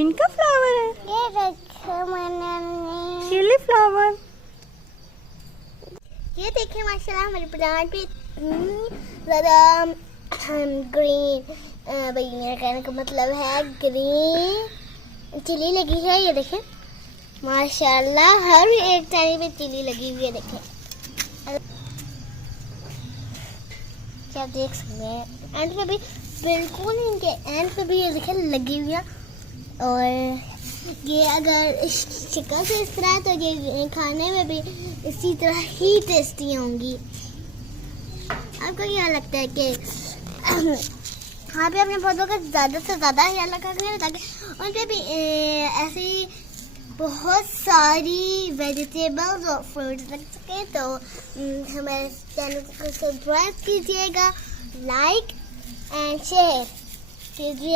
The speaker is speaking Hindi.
इनका फ्लावर है, ये रखा मैंने चिली फ्लावर। ये देखिए माशाल्लाह हमारे प्लांट पे इतनी ज़्यादा ग्रीन, भाई मेरा कहने का मतलब है ग्रीन चिली लगी है। ये देखें माशाल्लाह हर एक टाइम पे चिली लगी हुई है। देखें क्या आप देख सकते हैं एंड पे भी बिल्कुल इनके एंड पे भी ये देखें लगी हुई है। और ये अगर शिकल से इस तरह तो ये खाने में भी इसी तरह ही टेस्टी होंगी। आपको क्या लगता है कि हाँ भी अपने पौधों का ज़्यादा से ज़्यादा ख्याल रखा करें ताकि उन पर भी ऐसी बहुत सारी वेजिटेबल्स और फ्रूट्स लग सके। तो हमारे चैनल को सब्सक्राइब कीजिएगा, लाइक एंड शेयर कीजिए।